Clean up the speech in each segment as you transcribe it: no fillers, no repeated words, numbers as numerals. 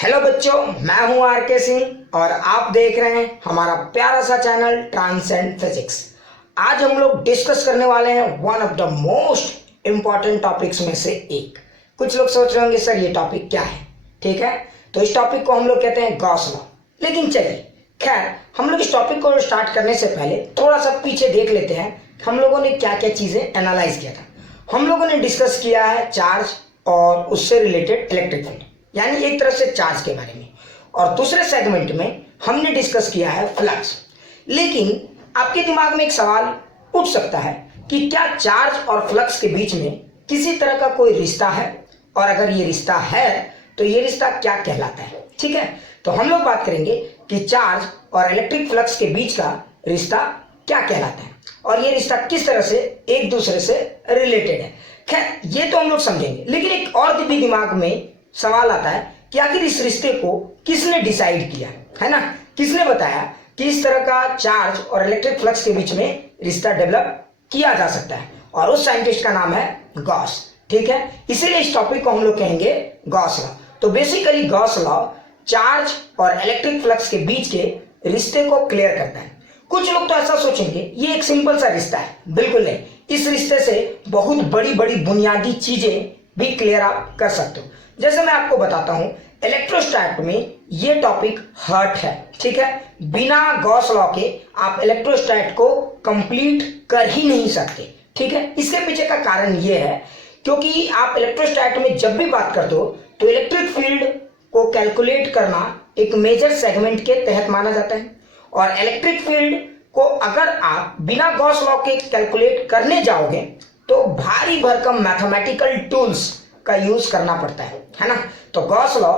Hello बच्चों, मैं हूं आर.के. सिंह और आप देख रहे हैं हमारा प्यारा सा चैनल ट्रांसेंड फिजिक्स। आज हम लोग डिस्कस करने वाले हैं one of the most important topics में से एक। कुछ लोग सोच रहे होंगे सर ये टॉपिक क्या है, ठीक है, तो इस टॉपिक को हम लोग कहते हैं गॉस लॉ। लेकिन चलिए खैर, हम लोग इस टॉपिक को स्टार्ट करने से पहले थोड़ा सा पीछे देख लेते हैं हम लोगों ने क्या क्या चीज़ें एनालाइज किया था। हम लोगों ने डिस्कस किया है चार्ज और उससे रिलेटेड इलेक्ट्रिक फील्ड, यानी एक तरफ से चार्ज के बारे में, और दूसरे सेगमेंट में हमने डिस्कस किया है फ्लक्स। लेकिन आपके दिमाग में एक सवाल उठ सकता है कि क्या चार्ज और फ्लक्स के बीच में किसी तरह का कोई रिश्ता है, और अगर ये रिश्ता है तो ये रिश्ता क्या कहलाता है। ठीक है, तो हम लोग बात करेंगे कि चार्ज और इलेक्ट्रिक फ्लक्स के बीच का रिश्ता क्या कहलाता है और ये रिश्ता किस तरह से एक दूसरे से रिलेटेड है। खैर ये तो हम लोग समझेंगे, लेकिन एक और भी दिमाग में सवाल आता है कि आखिर इस रिश्ते को किसने डिसाइड किया, है ना, किसने बताया कि इस तरह का चार्ज और इलेक्ट्रिक फ्लक्स के बीच में रिश्ता डेवलप किया जा सकता है, और उस साइंटिस्ट का नाम है गॉस। ठीक है, इसीलिए इस टॉपिक को हम लोग कहेंगे गॉस लॉ। तो बेसिकली गॉस लॉ चार्ज और इलेक्ट्रिक फ्लक्स के बीच के रिश्ते को क्लियर करता है। कुछ लोग तो ऐसा सोचेंगे ये एक सिंपल सा रिश्ता है, बिल्कुल नहीं। इस रिश्ते से बहुत बड़ी बड़ी बुनियादी चीजें भी क्लियर आप कर सकते हो। जैसे मैं आपको बताता हूं, इलेक्ट्रोस्टैट में ये टॉपिक हर्ट है। ठीक है, बिना गॉस लॉ के आप इलेक्ट्रोस्टैट को कंप्लीट कर ही नहीं सकते। ठीक है, इसके पीछे का कारण ये है क्योंकि आप इलेक्ट्रोस्टैट में जब भी बात करते हो तो इलेक्ट्रिक फील्ड को कैलकुलेट करना एक मेजर सेगमेंट के तहत माना जाता है, और इलेक्ट्रिक फील्ड को अगर आप बिना गॉस लॉ के कैलकुलेट करने जाओगे तो भारी भरकम मैथमेटिकल टूल्स का यूज करना पड़ता है ना। तो गॉस लॉ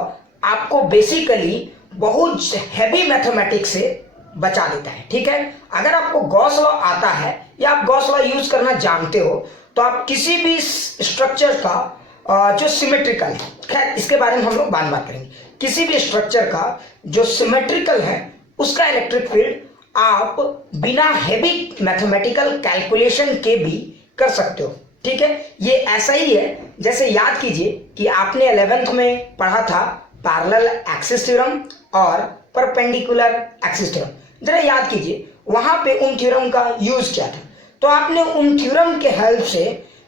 आपको बेसिकली बहुत हैवी मैथमेटिक्स से बचा देता है। ठीक है, अगर आपको गॉस लॉ आता है या आप गॉस लॉ यूज करना जानते हो तो आप किसी भी स्ट्रक्चर का जो सिमेट्रिकल है, खैर इसके बारे में हम लोग बाद में बात करेंगे, किसी भी स्ट्रक्चर का जो सिमेट्रिकल है उसका इलेक्ट्रिक फील्ड आप बिना हैवी मैथमेटिकल कैलकुलेशन के भी कर सकते हो। ठीक है, ये ऐसा ही है जैसे याद कीजिए कि आपने 11th में पढ़ा था पैरेलल एक्सिस थ्योरम और परपेंडिकुलर एक्सिस थ्योरम। जरा याद कीजिए वहां पे उन थ्योरम का यूज किया था, तो आपने उन थ्योरम के हेल्प से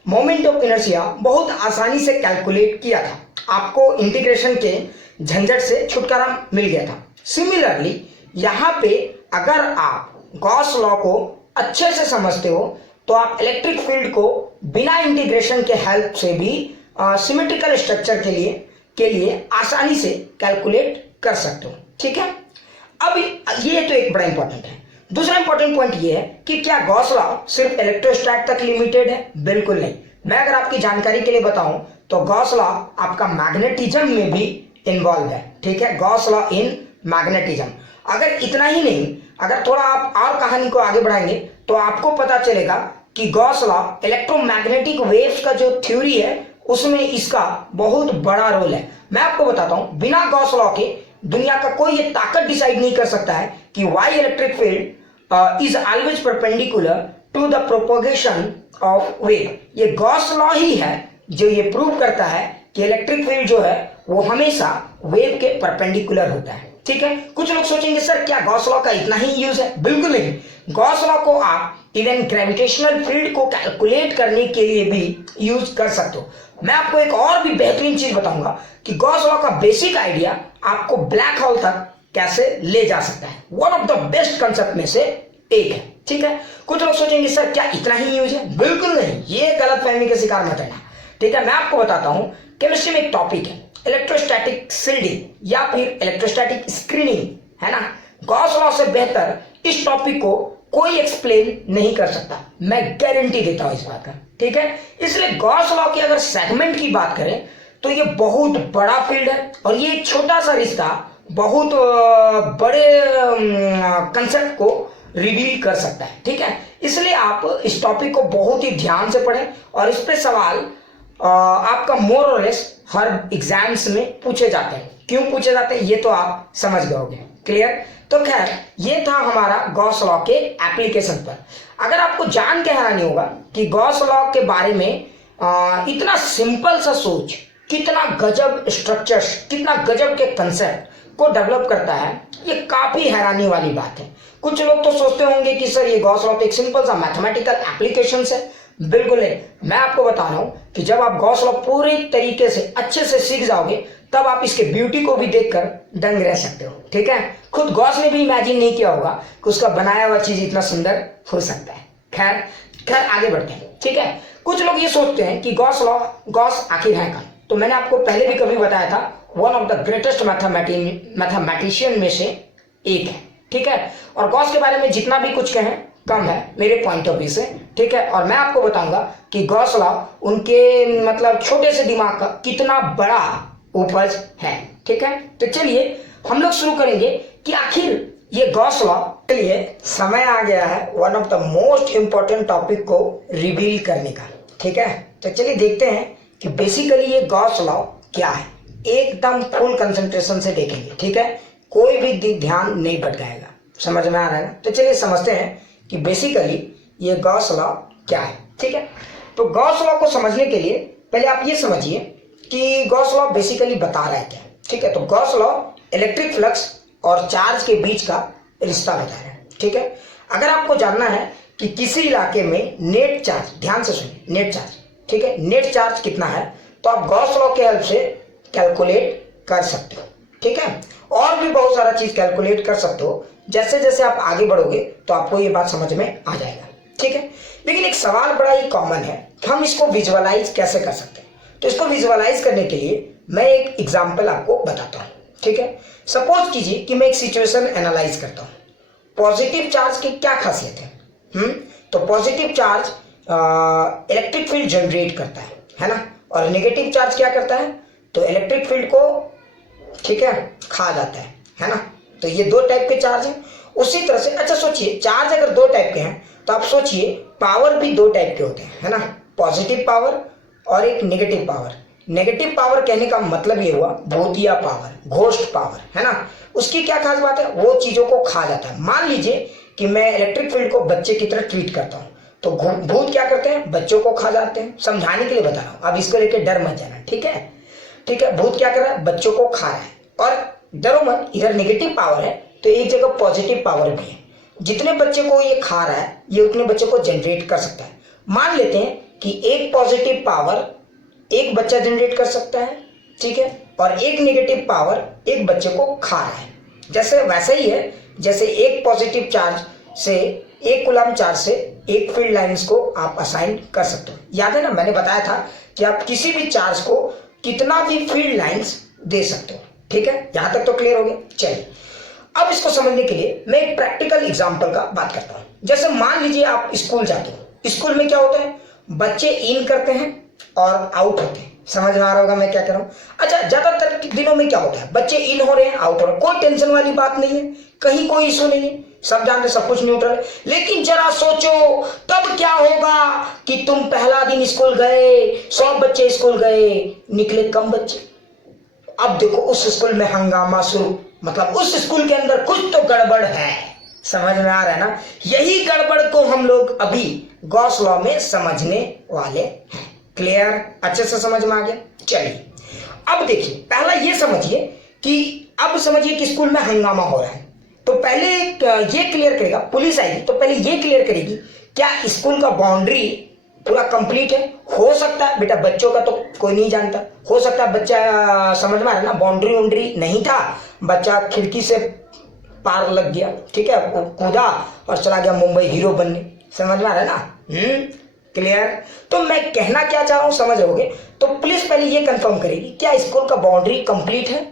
मोमेंट ऑफ इनर्शिया बहुत आसानी से कैलकुलेट किया था, आपको इंटीग्रेशन के झंझट से छुटकारा मिल गया था। सिमिलरली यहाँ पे अगर आप गॉस लॉ को अच्छे से समझते हो तो आप इलेक्ट्रिक फील्ड को बिना इंटीग्रेशन के हेल्प से भी सिमेट्रिकल स्ट्रक्चर के लिए आसानी से कैलकुलेट कर सकते हो। ठीक है, अब ये तो एक बड़ा इंपॉर्टेंट है। दूसरा इंपॉर्टेंट पॉइंट ये है कि क्या गॉस लॉ सिर्फ इलेक्ट्रोस्टैट तक लिमिटेड है? बिल्कुल नहीं। मैं अगर आपकी जानकारी के लिए बताऊं तो गॉस लॉ आपका मैग्नेटिज्म में भी इन्वॉल्व है। ठीक है, गॉस लॉ इन मैग्नेटिज्म। अगर इतना ही नहीं, अगर थोड़ा आप और कहानी को आगे बढ़ाएंगे तो आपको पता चलेगा कि गॉस लॉ इलेक्ट्रोमैग्नेटिक वेव्स का जो थ्योरी है उसमें इसका बहुत बड़ा रोल है। मैं आपको बताता हूं, बिना गॉस लॉ के दुनिया का कोई ये ताकत डिसाइड नहीं कर सकता है कि why electric field is always perpendicular to the propagation of wave. ये गॉस लॉ ही है जो ये प्रूव करता है कि इलेक्ट्रिक फील्ड जो है वो हमेशा वेव के परपेंडिकुलर होता है। ठीक है, कुछ लोग सोचेंगे सर क्या गॉस लॉ का इतना ही यूज है? बिल्कुल नहीं। गॉस लॉ को आप इवन ग्रेविटेशनल फील्ड को कैलकुलेट करने के लिए भी यूज कर सकते हो। मैं आपको एक और भी बेहतरीन चीज बताऊंगा कि गॉस लॉ का बेसिक आइडिया आपको ब्लैक होल तक कैसे ले जा सकता है। One of the best concept में से एक है। ठीक है, कुछ लोग सोचेंगे सर क्या इतना ही यूज है? बिल्कुल नहीं, ये गलत फहमी के शिकार मत रहना। ठीक है, मैं आपको बताता हूं, केमिस्ट्री में एक टॉपिक है इलेक्ट्रोस्टैटिक शील्डिंग या फिर इलेक्ट्रोस्टैटिक स्क्रीनिंग, है ना। गॉस लॉ से बेहतर इस टॉपिक को कोई एक्सप्लेन नहीं कर सकता, मैं गारंटी देता हूं इस बात का। ठीक है, इसलिए गॉस लॉ की अगर सेगमेंट की बात करें तो ये बहुत बड़ा फील्ड है, और ये एक छोटा सा रिश्ता बहुत बड़े कंसेप्ट को रिवील कर सकता है। ठीक है, इसलिए आप इस टॉपिक को बहुत ही ध्यान से पढ़ें, और इस पे सवाल आपका मोर और लेस हर एग्जाम्स में पूछे जाते हैं। क्यों पूछे जाते हैं ये तो आप समझ गए। क्लियर? तो खैर ये था हमारा गॉस लॉ के एप्लीकेशन पर। अगर आपको जान के हैरानी होगा कि गॉस लॉ के बारे में इतना सिंपल सा सोच कितना गजब स्ट्रक्चर्स, कितना गजब के कंसेप्ट को डेवलप करता है, ये काफी हैरानी वाली बात है। कुछ लोग तो सोचते होंगे कि सर ये गॉस लॉ तो एक सिंपल सा मैथमेटिकल एप्लीकेशन है। बिल्कुल नहीं, मैं आपको बता रहा हूं कि जब आप गॉस लॉ पूरी तरीके से अच्छे से सीख जाओगे तब आप इसके ब्यूटी को भी देखकर दंग रह सकते हो। ठीक है, खुद गॉस ने भी इमेजिन नहीं किया होगा कि उसका बनाया हुआ चीज इतना सुंदर हो सकता है। खैर खैर आगे बढ़ते हैं। ठीक है, कुछ लोग ये सोचते हैं कि गॉस आखिर है कौन। तो मैंने आपको पहले भी कभी बताया था, one of the greatest mathematician में से एक है। ठीक है, और गॉस के बारे में जितना भी कुछ कहें कम है मेरे पॉइंट ऑफ व्यू से। ठीक है, और मैं आपको बताऊंगा कि गॉस लॉ उनके मतलब छोटे से दिमाग का कितना बड़ा उपज है। ठीक है, तो चलिए हम लोग शुरू करेंगे कि आखिर ये गॉस लॉ के लिए समय आ गया है one of the most important topic को रिवील करने का। ठीक है, तो चलिए देखते हैं कि बेसिकली ये गॉस लॉ क्या है। एकदम फुल कंसंट्रेशन से देखेंगे। ठीक है, कोई भी ध्यान नहीं भटकाएगा। समझ में आ रहा है ना? तो चलिए समझते हैं कि बेसिकली ये गॉस लॉ क्या है। ठीक है, तो गॉस लॉ को समझने के लिए पहले आप ये समझिए कि गॉस लॉ बेसिकली बता रहा है क्या। ठीक है, तो गॉस लॉ इलेक्ट्रिक फ्लक्स और चार्ज के बीच का रिश्ता बता रहा है। ठीक है, अगर आपको जानना है कि किसी इलाके में नेट चार्ज, ध्यान से सुनिए, नेट चार्ज, ठीक है, नेट चार्ज कितना है, तो आप गॉस लॉ के हेल्प से कैलकुलेट कर सकते हो। ठीक है, और भी बहुत सारा चीज कैलकुलेट कर सकते हो। जैसे जैसे आप आगे बढ़ोगे तो आपको ये बात समझ में आ जाएगा। ठीक है, लेकिन एक सवाल बड़ा ही कॉमन है कि हम इसको विजुअलाइज कैसे कर सकते हैं। तो इसको विजुअलाइज करने के लिए मैं एक एग्जाम्पल आपको बताता हूँ। ठीक है, सपोज कीजिए कि मैं एक सिचुएशन एनालाइज करता हूँ। पॉजिटिव चार्ज की क्या खासियत है? तो positive charge electric field generate करता है ना, और नेगेटिव चार्ज क्या करता है, तो इलेक्ट्रिक फील्ड को, ठीक है, खा जाता है ना। तो ये दो टाइप के चार्ज हैं। उसी तरह से अच्छा सोचिए, चार्ज अगर दो टाइप के हैं तो आप सोचिए पावर भी दो टाइप के होते हैं, है ना, पॉजिटिव पावर और एक नेगेटिव पावर। नेगेटिव पावर कहने का मतलब ये हुआ भूतिया पावर, घोस्ट पावर, है ना। उसकी क्या खास बात है, वो चीजों को खा जाता है। मान लीजिए कि मैं इलेक्ट्रिक फील्ड को बच्चे की तरह ट्रीट करता हूँ, तो भूत क्या करते हैं, बच्चों को खा जाते हैं। समझाने के लिए बता रहा हूँ, अब इसको लेकर डर मत जाना। ठीक है, ठीक है, भूत क्या कर रहा है, बच्चों को खा रहा है। और डरो मत, इधर नेगेटिव पावर है तो एक जगह पॉजिटिव पावर भी है। जितने बच्चे को ये खा रहा है ये उतने बच्चे को जनरेट कर सकता है। मान लेते हैं कि एक पॉजिटिव पावर एक बच्चा जनरेट कर सकता है, ठीक है, और एक नेगेटिव पावर एक बच्चे को खा रहा है। जैसे वैसे ही है जैसे एक पॉजिटिव चार्ज से, एक कूलम्ब चार्ज से एक फील्ड लाइंस को आप असाइन कर सकते हो। याद है ना, मैंने बताया था कि आप किसी भी चार्ज को कितना भी फील्ड लाइंस दे सकते हो। ठीक है, यहां तक तो क्लियर हो गया। चलिए अब इसको समझने के लिए मैं एक प्रैक्टिकल एग्जांपल का बात करता हूं। जैसे मान लीजिए आप स्कूल जाते हो, स्कूल में क्या होता है, बच्चे इन करते हैं और आउट होते हैं। समझ में आ रहा होगा मैं क्या कर रहा हूं। अच्छा, ज्यादातर दिनों में क्या होता है, बच्चे इन हो रहे हैं, आउट हो रहे हैं, कोई टेंशन वाली बात नहीं है, कहीं कोई इशू नहीं है, सब जानते सब कुछ न्यूट्रल है। लेकिन जरा सोचो तब क्या होगा कि तुम पहला दिन स्कूल गए, 100 बच्चे स्कूल गए, निकले कम बच्चे। अब देखो उस स्कूल में हंगामा शुरू, मतलब उस स्कूल के अंदर कुछ तो गड़बड़ है। समझ में आ रहा है ना, यही गड़बड़ को हम लोग अभी गॉस लॉ में समझने वाले हैं। क्लियर, अच्छे से समझ में आ गया। चलिए अब देखिए, पहला ये समझिए कि अब समझिए कि स्कूल में हंगामा हो रहा है, तो पहले ये क्लियर करेगा, पुलिस आएगी तो पहले ये क्लियर करेगी क्या स्कूल का बाउंड्री पूरा कंप्लीट है। हो सकता है बेटा, बच्चों का तो कोई नहीं जानता, हो सकता है बच्चा, समझ में आ रहा है ना, बाउंड्री वाउंड्री नहीं था, बच्चा खिड़की से पार लग गया, ठीक है, वो कूदा और चला गया मुंबई हीरो बनने। समझ में आ रहा है ना, क्लियर। तो मैं कहना क्या चाह रहा हूं समझ रहोगे। तो पुलिस पहले ये कंफर्म करेगी क्या स्कूल का बाउंड्री कंप्लीट है,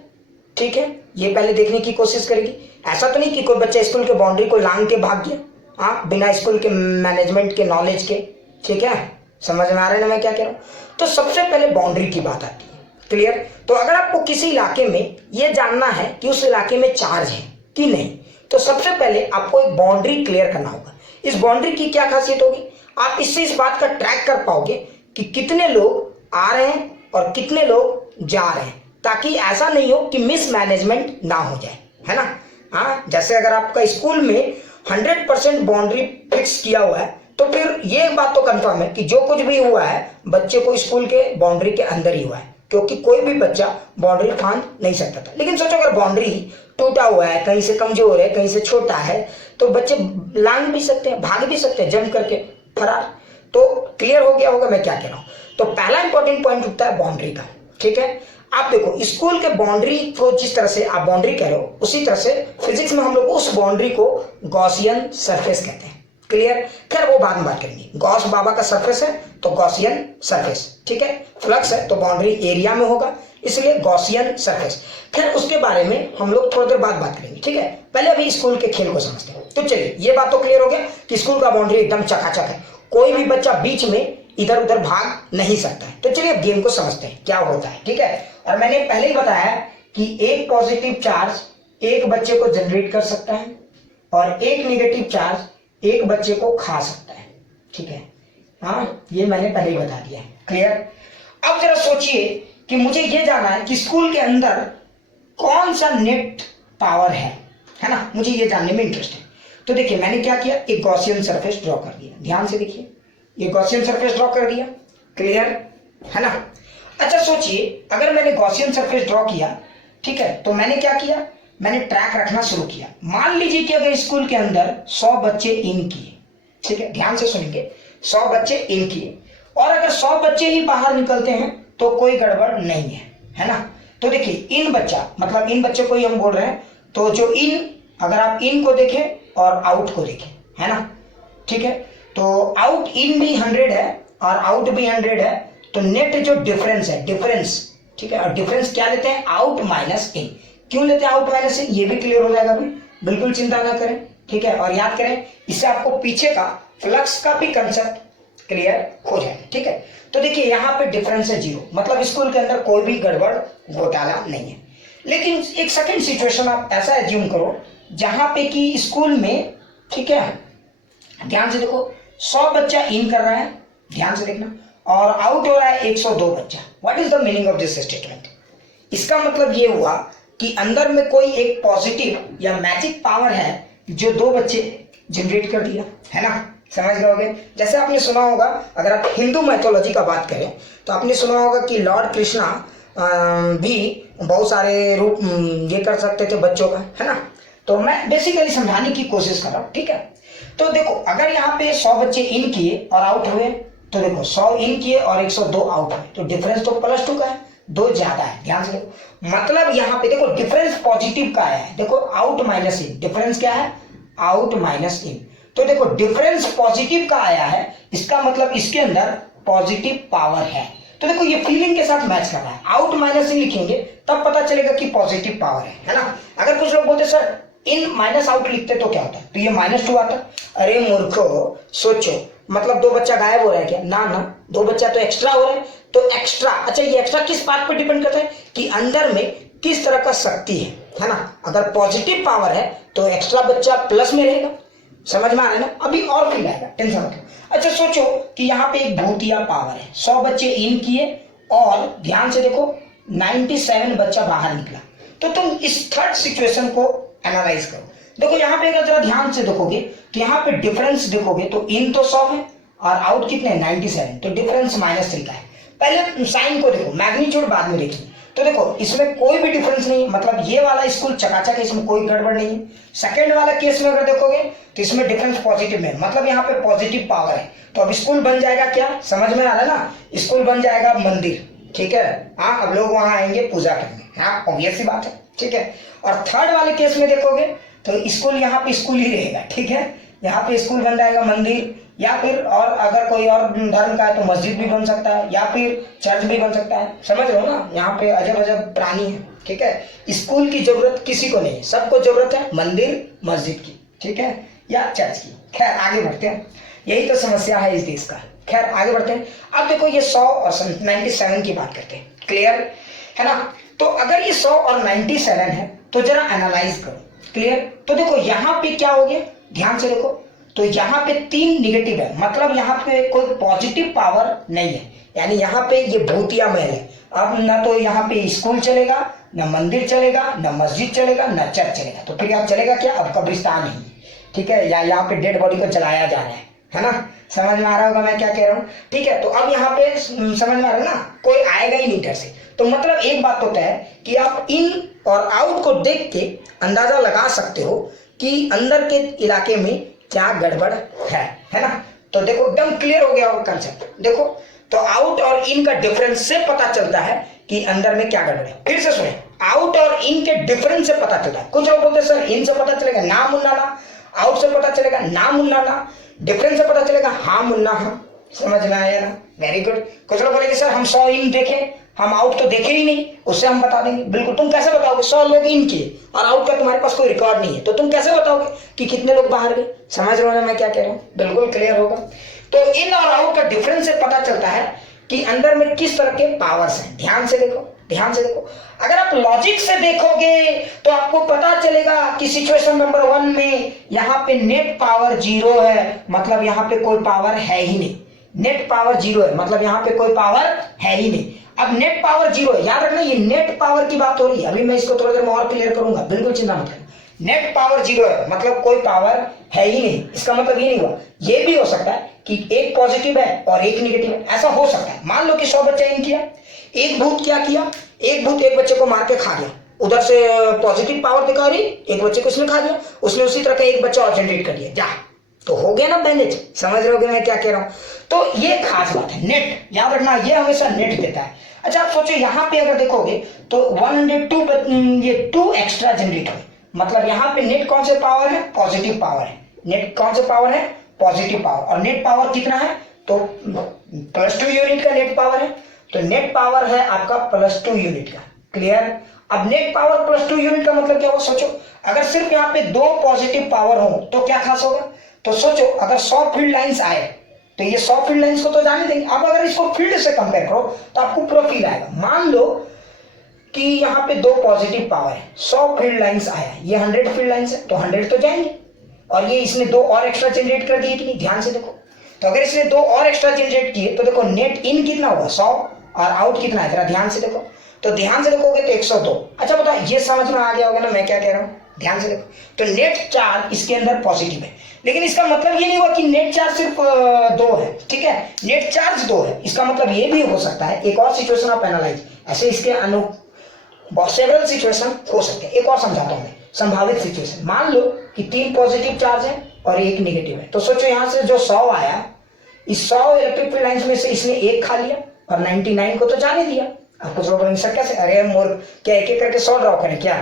ठीक है, ये पहले देखने की कोशिश करेगी। ऐसा तो नहीं कि कोई बच्चा स्कूल के बाउंड्री को लांग के भाग गया, हाँ, बिना स्कूल के मैनेजमेंट के नॉलेज के। ठीक है, समझ में आ रहा है ना मैं क्या कह रहा हूं। तो सबसे पहले बाउंड्री की बात आती है। क्लियर। तो अगर आपको किसी इलाके में यह जानना है कि उस इलाके में चार्ज है कि नहीं, तो सबसे पहले आपको एक बाउंड्री क्लियर करना होगा। इस बाउंड्री की क्या खासियत होगी, आप इससे इस बात का ट्रैक कर पाओगे कि कितने लोग आ रहे हैं और कितने लोग जा रहे हैं, ताकि ऐसा नहीं हो कि मिसमैनेजमेंट ना हो जाए, है ना। हाँ, जैसे अगर आपका स्कूल में 100% बाउंड्री फिक्स किया हुआ है तो फिर ये बात तो कंफर्म है कि जो कुछ भी हुआ है बच्चे को स्कूल के बाउंड्री के अंदर ही हुआ है। क्योंकि कोई भी बच्चा बाउंड्री फांद नहीं सकता था। लेकिन सोचो अगर बाउंड्री टूटा हुआ है, कहीं से कमजोर है, कहीं से छोटा है, तो बच्चे लांग भी सकते हैं, भाग भी सकते हैं, जंप करके फरार। तो क्लियर हो गया होगा मैं क्या कह रहा हूं। तो पहला इंपॉर्टेंट पॉइंट उठता है बाउंड्री का। ठीक है, आप देखो स्कूल के बाउंड्री को जिस तरह से आप बाउंड्री कह रहे हो, उसी तरह से फिजिक्स में हम लोग उस बाउंड्री को गॉसियन सरफेस कहते हैं। क्लियर, खैर वो बाद में बात करेंगे। गॉस बाबा का सरफेस है तो गॉसियन सरफेस, ठीक है। फ्लक्स है तो बाउंड्री एरिया में होगा, इसलिए गॉसियन सरफेस। खैर उसके बारे में हम लोग थोड़ी देर बाद बात करेंगे, ठीक है। पहले अभी स्कूल के खेल को समझते हैं। तो चलिए ये बात तो क्लियर हो गया कि स्कूल का बाउंड्री एकदम चकाचक है, कोई भी बच्चा बीच में इधर उधर भाग नहीं सकता है। तो चलिए अब गेम को समझते हैं क्या होता है, ठीक है। और मैंने पहले ही बताया कि एक पॉजिटिव चार्ज एक बच्चे को जनरेट कर सकता है और एक नेगेटिव चार्ज एक बच्चे को खा सकता है, ठीक है। हाँ, ये मैंने पहले ही बता दिया है। क्लियर। अब जरा सोचिए कि मुझे ये जानना है कि स्कूल के अंदर कौन सा नेट पावर है ना, मुझे ये जानने में इंटरेस्ट है। तो देखिए मैंने क्या किया, एक गॉसियन सरफेस ड्रॉ कर दिया। ध्यान से देखिए, ये गॉसियन सरफेस ड्रॉ कर दिया। क्लियर है ना। अच्छा सोचिए अगर मैंने गॉसियन सरफेस ड्रॉ किया, ठीक है, तो मैंने क्या किया, मैंने ट्रैक रखना शुरू किया। मान लीजिए कि अगर स्कूल के अंदर 100 बच्चे इन किए, ठीक है, ध्यान से सुनेंगे, 100 बच्चे इन किए और अगर 100 बच्चे ही बाहर निकलते हैं तो कोई गड़बड़ नहीं है ना। तो देखिए इन बच्चा मतलब इन बच्चे को ही हम बोल रहे हैं, तो जो इन, अगर आप इन को देखें और आउट को देखें, है ना, ठीक है, तो आउट इन भी 100 है और आउट भी 100 है, तो नेट जो डिफरेंस है, डिफरेंस, ठीक है, और डिफरेंस क्या लेते हैं, आउट माइनस इन। क्यों लेते हैं आउट माइनस इन, ये भी क्लियर हो जाएगा अभी, बिल्कुल चिंता ना करें, ठीक है। और याद करें, इससे आपको पीछे का फ्लक्स का भी कंसेप्ट क्लियर हो जाएगा, ठीक है। तो देखिए यहाँ पे डिफरेंस है 0, मतलब स्कूल के अंदर कोई भी गड़बड़ घोटाला नहीं है। लेकिन एक सेकंड सिचुएशन आप ऐसा एज्यूम करो जहां पे कि स्कूल में, ठीक है, ध्यान से देखो, 100 बच्चा इन कर रहा है, ध्यान से देखना, और आउट हो रहा है 102 बच्चा। What is the meaning of this statement. इसका मतलब ये हुआ कि अंदर में कोई एक पॉजिटिव या मैजिक पावर है जो 2 बच्चे जनरेट कर दिया, है ना, समझ गए। जैसे आपने सुना होगा, अगर आप हिंदू मैथोलॉजी का बात करें तो आपने सुना होगा कि लॉर्ड कृष्णा भी बहुत सारे रूप ये कर सकते थे बच्चों का, है ना। तो मैं बेसिकली समझाने की कोशिश कर रहा हूँ, ठीक है। तो देखो अगर यहाँ पे 100 बच्चे इन किए और आउट हुए, तो देखो 100 इन किए और 102 आउट हुए, तो डिफरेंस तो +2 का है, 2 ज्यादा है, ध्यान से देखो। मतलब यहाँ पे देखो डिफरेंस पॉजिटिव का आया है, देखो आउट माइनस इन, डिफरेंस क्या है, आउट माइनस इन। तो देखो डिफरेंस पॉजिटिव का आया है, इसका मतलब इसके अंदर पॉजिटिव पावर है। तो देखो ये फीलिंग के साथ मैच कर रहा है। आउट माइनस इन लिखेंगे तब पता चलेगा कि पॉजिटिव पावर है ना। अगर कुछ लोग बोलते सर इन माइनस आउट लिखते तो क्या होता, तो ये -2 आता। अरे मूर्खो, सोचो, मतलब 2 बच्चा गायब हो रहा है क्या, ना ना, 2 बच्चा तो एक्स्ट्रा हो रहा है। तो एक्स्ट्रा, अच्छा ये एक्स्ट्रा किस बात पर डिपेंड करता है कि अंदर में किस तरह का शक्ति है ना। अगर पॉजिटिव पावर है तो एक्स्ट्रा बच्चा प्लस में रहेगा, समझ में आ रहा है ना। अभी और फील आएगा, टेंशन मत लो। अच्छा सोचो कि यहाँ पे एक भूतिया पावर है, 100 बच्चे इन किए और ध्यान से देखो 97 बच्चा बाहर निकला। तो तुम इस थर्ड सिचुएशन को एनालाइज करो। देखो यहाँ पे अगर जरा ध्यान से देखोगे तो यहाँ पे डिफरेंस देखोगे तो इन तो 100 है और आउट कितने 97, तो डिफरेंस -3 का है। पहले साइन को देखो, मैग्नीट्यूड बाद में देखिए। तो देखो इसमें कोई भी डिफरेंस नहीं है, मतलब ये वाला स्कूल चकाचक है, इसमें कोई गड़बड़ नहीं है। सेकंड वाला केस में अगर देखोगे तो इसमें डिफरेंस पॉजिटिव में, मतलब यहाँ पे पॉजिटिव पावर है। तो अब स्कूल बन जाएगा क्या, समझ में आ रहा है ना, स्कूल बन जाएगा मंदिर, ठीक है। हाँ, अब लोग वहां आएंगे पूजा करने, हाँ ऑब्वियस सी बात है, ठीक है। और थर्ड वाले केस में देखोगे तो स्कूल यहाँ पे स्कूल ही रहेगा, ठीक है। यहाँ पे स्कूल बन जाएगा मंदिर, या फिर और अगर कोई और धर्म का है तो मस्जिद भी बन सकता है या फिर चर्च भी बन सकता है, समझ रहे हो ना। यहाँ पे अजब अजब प्राणी है, ठीक है। स्कूल की जरूरत किसी को नहीं है, सबको जरूरत है मंदिर मस्जिद की, ठीक है, या चर्च की। खैर आगे बढ़ते हैं, यही तो समस्या है इस देश का। खैर आगे बढ़ते हैं। अब देखो ये 100 और 97 की बात करते हैं, क्लियर है ना। तो अगर ये 100 और 97 है तो जरा एनालाइज करो, क्लियर। तो देखो यहाँ पे क्या हो गया, ध्यान से देखो, तो यहाँ पे 3 निगेटिव है, मतलब यहाँ पे कोई पॉजिटिव पावर नहीं है, यानी यहाँ पे ये भूतिया महल है। अब ना तो यहाँ पे स्कूल चलेगा, ना मंदिर चलेगा, ना मस्जिद चलेगा, ना चर्च चलेगा। तो फिर यहाँ चलेगा क्या, अब कब्रिस्तान ही, ठीक है, या यहाँ पे डेड बॉडी को जलाया जा रहा है ना। समझ में आ रहा होगा मैं क्या कह रहा हूँ, ठीक है। तो अब यहाँ पे समझ में आ रहा है ना, कोई आएगा ही नहीं इधर से। तो मतलब एक बात होता है कि आप इन और आउट को देख के अंदाजा लगा सकते हो कि अंदर के इलाके में क्या गड़बड़ है ना। तो देखो एकदम क्लियर हो गया होगा कंसेप्ट। देखो तो आउट और इन का डिफरेंस से पता चलता है कि अंदर में क्या गड़बड़ है। फिर से सुने, आउट और इन के डिफरेंस से पता चलता है। कुछ लोग बोलते हैं सर इन से पता चलेगा ना मुन्ना ना, आउट से पता चलेगा ना मुन्ना ना, डिफरेंस से पता चलेगा हाँ मुन्ना हाँ। समझ में आया ना, वेरी गुड। कुछ लोग बोलेंगे सर हम 100 इन देखे, हम आउट तो देखे ही नहीं, उससे हम बता देंगे। बिल्कुल, तुम कैसे बताओगे 100 लोग इन किए और आउट का तुम्हारे पास कोई रिकॉर्ड नहीं है, तो तुम कैसे बताओगे कि कितने लोग बाहर गए। समझ रहे हो ना मैं क्या कह रहा हूँ, बिल्कुल क्लियर होगा। तो इन और आउट का डिफरेंस से पता चलता है कि अंदर में किस तरह के पावर्स हैं। ध्यान से देखो, ध्यान से देखो। अगर आप लॉजिक से देखोगे तो आपको पता चलेगा कि सिचुएशन नंबर 1 में यहाँ पे नेट पावर 0 है, मतलब यहाँ पे कोई पावर है ही नहीं। नेट पावर 0 है मतलब यहाँ पे कोई पावर है ही नहीं। अब नेट पावर 0 है, याद रखना ये नेट पावर की बात हो रही है। अभी मैं इसको थोड़ा देर में और क्लियर करूंगा, बिल्कुल चिंता मत करना। नेट पावर 0 है मतलब कोई पावर है ही नहीं। इसका मतलब ये नहीं हुआ, ये भी हो सकता है कि एक पॉजिटिव है और एक नेगेटिव है, ऐसा हो सकता है। मान लो कि 100 बच्चे इन किया, एक भूत क्या किया, एक भूत एक बच्चे को मार के खा गया, उधर से पॉजिटिव पावर दिखा रही, एक बच्चे को उसने खा दिया, उसने उसी तरह का एक बच्चा और जनरेट कर दिया, जा तो हो गया ना मैनेज। समझ रहे हो मैं क्या कह रहा हूं। तो ये खास बात है, नेट याद रखना, ये हमेशा नेट देता है। अच्छा आप सोचो यहाँ पे अगर देखोगे तो 102 ये 2 एक्स्ट्रा जनरेट हुए, मतलब यहाँ पे नेट कौन से पावर है, पॉजिटिव पावर है। नेट कौन से पावर है, पॉजिटिव पावर। और नेट पावर कितना है, तो +2 यूनिट का नेट पावर है, तो नेट पावर है आपका +2 यूनिट का। क्लियर। अब नेट पावर +2 यूनिट का मतलब क्या हुआ, सोचो अगर सिर्फ यहाँ पे 2 पॉजिटिव पावर हो तो क्या खास होगा। तो सोचो अगर 100 फील्ड लाइंस आए तो ये 100 फील्ड लाइंस को तो जाने देंगे। अब अगर इसको फील्ड से कंपेयर करो तो आपको पूरा फील आएगा। मान लो कि यहाँ पे 2 पॉजिटिव पावर है, 100 फील्ड लाइंस आया, ये 100 फील्ड लाइंस है तो 100 तो जाएंगे, और ये इसने 2 और एक्स्ट्रा जनरेट कर दिए कि नहीं। ध्यान से देखो, तो अगर इसने 2 और एक्स्ट्रा जनरेट किए तो देखो नेट इन कितना हुआ 100 और आउट कितना है, जरा ध्यान से देखो। तो ध्यान से देखोगे तो 102। अच्छा बताओ ये समझ में आ गया होगा ना मैं क्या कह रहा हूँ, ध्यान से देखो। तो नेट चार्ज इसके अंदर पॉजिटिव है, लेकिन इसका मतलब ये नहीं हुआ कि नेट चार्ज सिर्फ 2 है, ठीक है, नेट चार्ज 2 है। इसका मतलब ये भी हो सकता है, एक और सिचुएशन आप एनालाइज, ऐसे इसके सेवरल सिचुएशन हो सकते हैं। एक और समझाता हूं मैं, संभावित सिचुएशन। मान लो कि 3 पॉजिटिव चार्ज है और 1 नेगेटिव है, तो सोचो यहां से जो 100 आया, इस 100 इलेक्ट्रिक फील्ड लाइंस में से इसने 1 खा लिया और 99 को तो जाने दिया। आप कुछ लोग बोलेंगे सर कैसे, अरे मोर क्या एक एक करके 100 ड्रॉ करें क्या,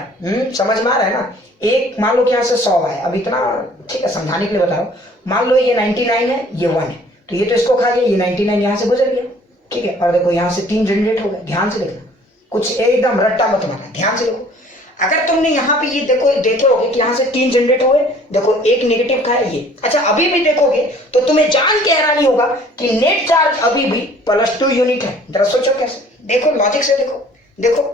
समझ में आ रहा है ना। एक मान लो कि यहाँ से 100 आया, अब इतना ठीक है समझाने के लिए बता रहा हूँ। मान लो ये 99 है, ये 1 है, तो ये तो इसको खा गया, ये 99 यहाँ से गुजर गया, ठीक है। और देखो यहाँ से 3 जनरेट हो गए। ध्यान से देखना, कुछ एकदम रट्टा मत मारना, ध्यान से देखो। अगर तुमने यहाँ पे ये देखे होगे कि यहाँ से 3 जनरेट हुए, देखो 1 नेगेटिव था ये। अच्छा अभी भी देखोगे तो तुम्हें जान के हैरानी होगा कि नेट चार्ज अभी भी +2 यूनिट है। जरा सोचो कैसे, देखो लॉजिक से देखो। देखो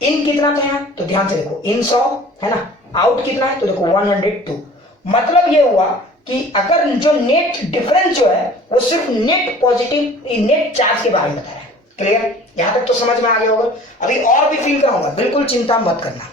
इन कितना था यहाँ, तो ध्यान से देखो, इन 100 है ना, आउट कितना है तो देखो 102। मतलब ये हुआ कि अगर जो नेट डिफरेंस जो है वो सिर्फ नेट पॉजिटिव नेट चार्ज के बारे में बता रहा है। क्लियर, यहां तक तो समझ में आ गया होगा। अभी और भी फील कराऊंगा, बिल्कुल चिंता मत करना,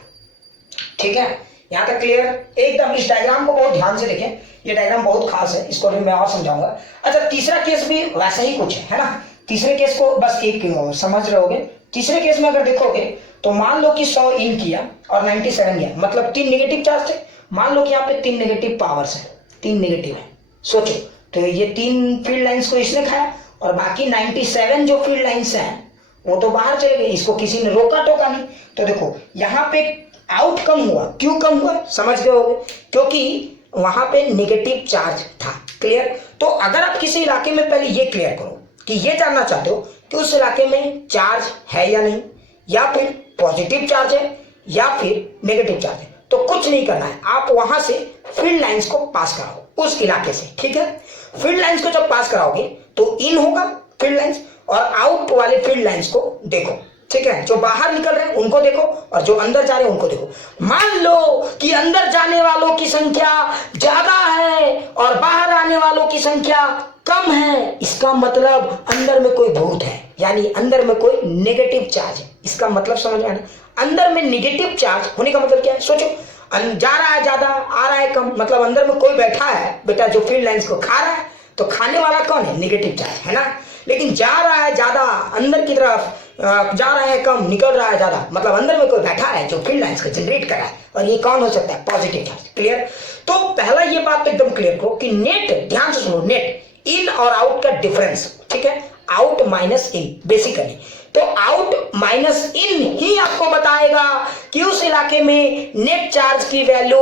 ठीक है। यहां तक क्लियर एकदम। इस डायग्राम को बहुत ध्यान से देखें, ये डायग्राम बहुत खास है, इसको भी मैं और समझाऊंगा। अच्छा तीसरा केस भी वैसा ही कुछ है ना। तीसरे केस को बस एक समझ रहे होगे। तीसरे केस में अगर देखोगे तो मान लो कि 100 इन किया और 97 गया, मतलब 3 नेगेटिव चार्ज थे। मान लो कि यहाँ पे 3 नेगेटिव पावर्स है, 3 नेगेटिव है। सोचो तो ये 3 फील्ड लाइंस को इसने खाया और बाकी 97 जो फील्ड लाइंस हैं वो तो बाहर चले गए, इसको किसी ने रोका टोका नहीं। तो देखो यहाँ पे आउट कम हुआ, क्यों कम हुआ समझ गए होगे, क्योंकि वहां पे नेगेटिव चार्ज था। क्लियर। तो अगर आप किसी इलाके में पहले ये क्लियर करो कि ये जानना चाहते हो कि उस इलाके में चार्ज है या नहीं, या फिर पॉजिटिव चार्ज है या फिर नेगेटिव चार्ज है, तो कुछ नहीं करना है, आप वहां से फील्ड लाइंस को पास कराओ उस इलाके से, ठीक है। फील्ड लाइंस को जब पास कराओगे तो इन होगा फील्ड लाइंस, और आउट वाले फील्ड लाइंस को देखो, ठीक है। जो बाहर निकल रहे हैं उनको देखो और जो अंदर जा रहे हैं उनको देखो। मान लो कि अंदर जाने वालों की संख्या ज्यादा है और बाहर आने वालों की संख्या कम है, इसका मतलब अंदर में कोई भूत है, यानी अंदर में कोई नेगेटिव चार्ज है। इसका मतलब समझ में आना, अंदर में नेगेटिव चार्ज होने का मतलब क्या है। सोचो जा रहा है ज्यादा, आ रहा है कम, मतलब अंदर में कोई बैठा है बेटा जो फील्ड लाइंस को खा रहा है, तो खाने वाला कौन है, नेगेटिव चार्ज है ना। लेकिन जा रहा है ज्यादा अंदर की तरफ, जा रहा है कम, निकल रहा है ज्यादा, मतलब अंदर में कोई बैठा है जो फील्ड लाइंस को जनरेट कर रहा है, और ये कौन हो सकता है? Positive charge. क्लियर? तो पहला ये बात तो एकदम क्लियर करो कि नेट, ध्यान से सुनो, नेट इन और आउट का डिफरेंस, ठीक है, आउट माइनस इन बेसिकली। तो आउट माइनस इन ही आपको बताएगा कि उस इलाके में नेट चार्ज की वैल्यू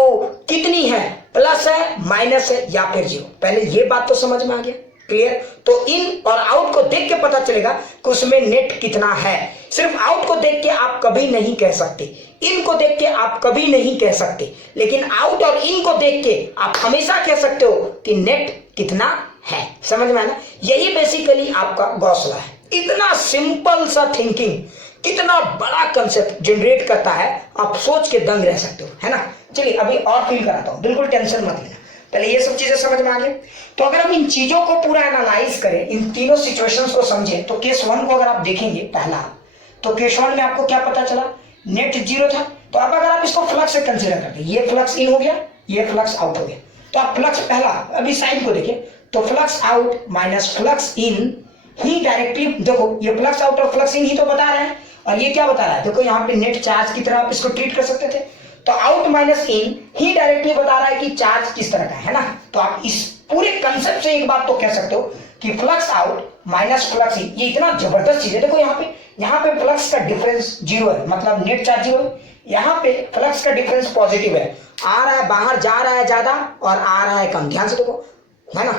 कितनी है, प्लस है, माइनस है, या फिर जीरो। पहले ये बात तो समझ में आ गया? क्लियर? तो इन और आउट को देख के पता चलेगा कि उसमें नेट कितना है। सिर्फ आउट को देख के आप कभी नहीं कह सकते, इन को देख के आप कभी नहीं कह सकते, लेकिन आउट और इन को देख के आप हमेशा कह सकते हो कि नेट कितना है। समझ में आया ना? यही बेसिकली आपका गॉस लॉ है। इतना सिंपल सा थिंकिंग कितना बड़ा कंसेप्ट जनरेट करता है, आप सोच के दंग रह सकते हो, है ना? चलिए अभी और फील कराता हूं, बिल्कुल टेंशन मत लेना, पहले ये सब चीजें समझ में आ गई। तो अगर हम इन चीजों को पूरा एनालाइज करें, इन तीनों सिचुएशंस को समझें, तो केस 1 को अगर आप देखेंगे पहला, तो केस 1 में आपको क्या पता चला? नेट जीरो था। तो अब अगर आप इसको फ्लक्स से कंसीडर करते हैं, ये फ्लक्स इन हो गया, ये फ्लक्स आउट हो गया, तो आप फ्लक्स पहला अभी साइन को देखिए, तो फ्लक्स आउट माइनस फ्लक्स इन ही डायरेक्टली, देखो ये फ्लक्स आउट और फ्लक्स इन ही तो बता रहे हैं, और ये क्या बता रहा है? देखो यहाँ पे नेट चार्ज की तरह आप इसको ट्रीट कर सकते थे। तो आउट माइनस इन ही डायरेक्टली बता रहा है कि चार्ज किस तरह का है ना? तो आप इस पूरे कंसेप्ट से एक बात तो कह सकते हो कि फ्लक्स आउट माइनस फ्लक्स इन, ये इतना जबरदस्त चीज है। देखो यहाँ पे फ्लक्स का डिफरेंस जीरो है, मतलब नेट चार्ज जीरो है। यहाँ पे फ्लक्स का डिफरेंस पॉजिटिव है, आ रहा है बाहर, जा रहा है ज्यादा और आ रहा है कम। ध्यान से देखो, है ना?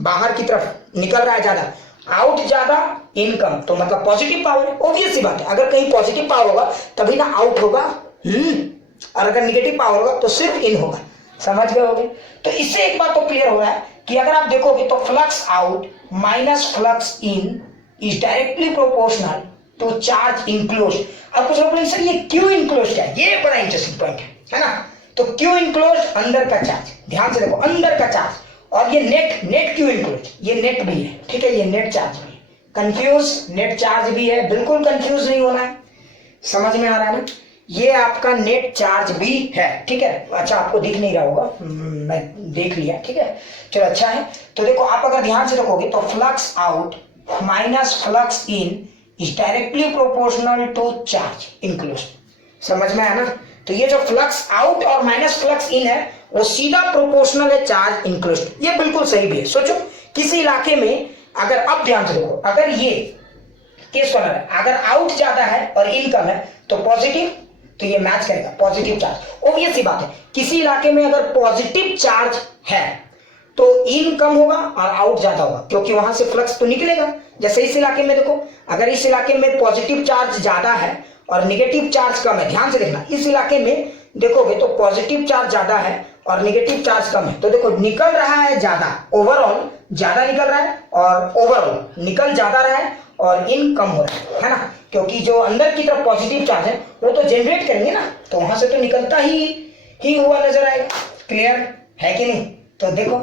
बाहर की तरफ निकल रहा है ज्यादा, आउट ज्यादा, इन कम, तो मतलब पॉजिटिव पावर है। ऑब्वियस सी बात है, अगर कहीं पॉजिटिव पावर होगा तभी ना आउट होगा, और अगर निगेटिव पावर होगा तो सिर्फ इन होगा। समझ गए होगे? तो इससे एक बात तो क्लियर हो रहा है कि अगर आप देखोगे तो flux out minus flux in is directly proportional to charge enclose. अब कुछ लोग सर ये क्यू इनक्लोज क्या है? ये बड़ा इंटरेस्टिंग पॉइंट है ना? तो क्यू इनक्लोज अंदर का चार्ज, ध्यान से देखो, अंदर का चार्ज, और ये नेट क्यू इनक्लोज, ये नेट भी है, ठीक है, ये नेट चार्ज भी है। कंफ्यूज, नेट चार्ज भी है, बिल्कुल कंफ्यूज नहीं होना है। समझ में आ रहा है ना? ये आपका नेट चार्ज भी है, ठीक है। अच्छा आपको दिख नहीं रहा होगा, मैं देख लिया, ठीक है, चलो अच्छा है। तो देखो आप अगर ध्यान से रखोगे तो flux out minus flux in is directly proportional to charge enclose. समझ में आया ना? तो ये जो फ्लक्स आउट और माइनस फ्लक्स इन है वो सीधा प्रोपोर्शनल है चार्ज इंक्लूज। ये बिल्कुल सही भी है। सोचो किसी इलाके में अगर, अब ध्यान से देखो, अगर ये केस वाला है, अगर आउट ज्यादा है और इन कम है तो पॉजिटिव, तो ये मैच करेगा पॉजिटिव चार्ज। ऑब्वियस सी बात है, किसी इलाके में अगर पॉजिटिव चार्ज है तो इन कम होगा और आउट ज्यादा होगा, क्योंकि वहां से फ्लक्स तो निकलेगा। जैसे इस इलाके में देखो, अगर इस इलाके में पॉजिटिव चार्ज ज्यादा है और निगेटिव चार्ज कम है, ध्यान से देखना, इस इलाके में देखोगे तो पॉजिटिव चार्ज ज्यादा है और निगेटिव चार्ज कम है। तो देखो निकल रहा है ज्यादा, ओवरऑल ज्यादा निकल रहा है, और ओवरऑल निकल ज्यादा रहा है और इन कम हो रहा है ना? क्योंकि जो अंदर की तरफ पॉजिटिव चार्ज है वो तो जनरेट करेंगे ना, तो वहां से तो निकलता ही हुआ नजर आएगा। क्लियर है कि नहीं? तो देखो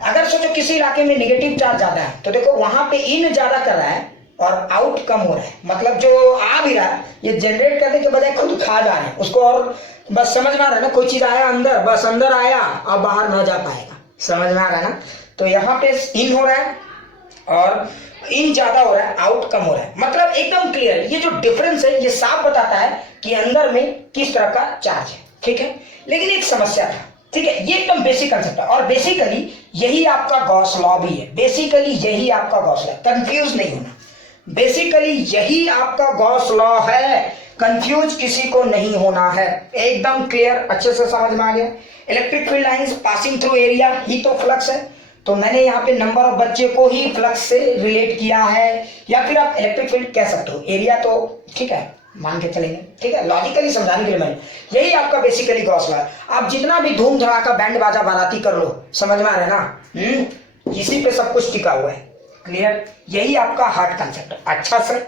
अगर सोचो किसी इलाके में निगेटिव चार्ज ज्यादा है तो देखो वहां पे इन ज्यादा कर रहा है और आउट कम हो रहा है, मतलब जो आ भी रहा है ये जनरेट करने के बजाय खुद खा जा रहे हैं उसको, और बस समझ में आ रहा है ना? कोई चीज आया अंदर, बस अंदर आया और बाहर न जा पाएगा। समझ में आ रहा है ना? तो यहाँ पे इन हो रहा है और इन ज्यादा हो रहा है, आउट कम हो रहा है, मतलब एकदम क्लियर। ये जो डिफरेंस है ये साफ बताता है कि अंदर में किस तरह का चार्ज है, ठीक है। लेकिन एक समस्या था, ठीक है, ये एकदम बेसिक कंसेप्ट है, और बेसिकली यही आपका गॉस लॉ भी है। बेसिकली यही आपका गॉस लॉ, कंफ्यूज नहीं होना, बेसिकली यही आपका गॉस लॉ है, कंफ्यूज किसी को नहीं होना है, एकदम क्लियर, अच्छे से समझ में आ गया। Electric field lines passing through area ही तो फ्लक्स है, तो मैंने यहाँ पे नंबर ऑफ बच्चे को ही फ्लक्स से रिलेट किया है, या फिर आप इलेक्ट्रिक फील्ड कह सकते हो, एरिया तो ठीक है मान के चलेंगे, ठीक है, लॉजिकली समझाने के लिए मैंने, यही आपका बेसिकली गॉस लॉ है। आप जितना भी धूम धड़ाका बैंड बाजा बाराती कर लो, समझ में आ रहा है ना? इसी पे सब कुछ टिका हुआ है। क्लियर? यही आपका हार्ट कंसेप्ट है। अच्छा सर,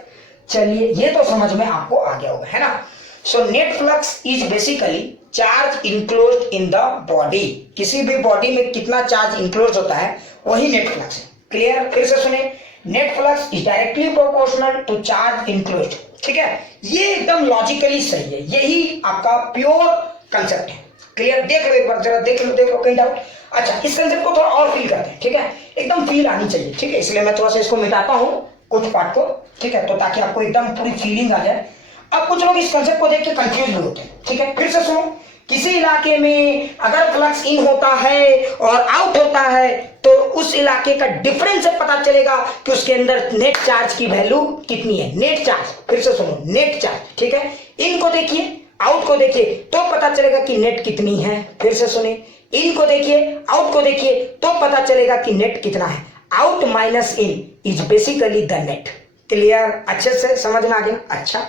चलिए ये तो समझ में आपको आ गया होगा, है ना? So net flux is basically charge enclosed in the body. किसी भी बॉडी में कितना चार्ज इनक्लोज होता है वही नेट फ्लक्स है। क्लियर? फिर से सुने, net flux is directly proportional to charge enclosed, ठीक है, ये एकदम लॉजिकली सही है, यही आपका प्योर कंसेप्ट है। क्लियर? देख लो एक बार, जरा देख लो कहीं डाउट? अच्छा, इस कंसेप्ट को थोड़ा और फील करते हैं, ठीक है, एकदम फील आनी चाहिए, ठीक है, इसलिए मैं थोड़ा सा इसको मिटाता हूँ कुछ पार्ट को, ठीक है, तो ताकि आपको एकदम पूरी फीलिंग आ जाए। अब कुछ लोग इस कंसेप्ट को देख के कंफ्यूज भी होते हैं, ठीक है। फिर से सुनो, किसी इलाके में अगर फ्लक्स इन होता है और आउट होता है तो उस इलाके का डिफरेंस से पता चलेगा कि उसके अंदर नेट चार्ज की वैल्यू कितनी है। नेट चार्ज, फिर से सुनो, नेट चार्ज, ठीक है। इन को देखिए, आउट को देखिए तो पता चलेगा कि नेट कितनी है। फिर से सुने, इन को देखिए, आउट को देखिए तो पता चलेगा कि नेट कितना है। Out minus in is basically the net. Clear? अच्छे से समझ में आ गया? अच्छा,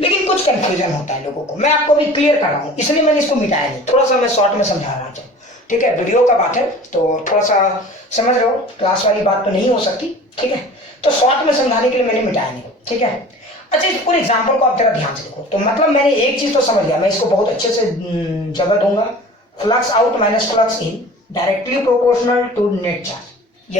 लेकिन कुछ कंफ्यूजन होता है लोगों को, मैं आपको भी क्लियर कर रहा हूं, इसलिए मैंने इसको मिटाया नहीं, थोड़ा सा मैं शॉर्ट में समझा रहा हूं, ठीक है। वीडियो का बात है तो थोड़ा सा समझ रहे हो, क्लास वाली बात तो नहीं हो सकती, ठीक है। तो शॉर्ट में समझाने के लिए मैंने मिटाया नहीं, ठीक है। अच्छा, इस पूरे एग्जाम्पल को आप जरा ध्यान से देखो, तो मतलब मैंने एक चीज तो समझ लिया, मैं इसको बहुत अच्छे से जगह दूंगा। Flux out minus flux in directly proportional to net charge,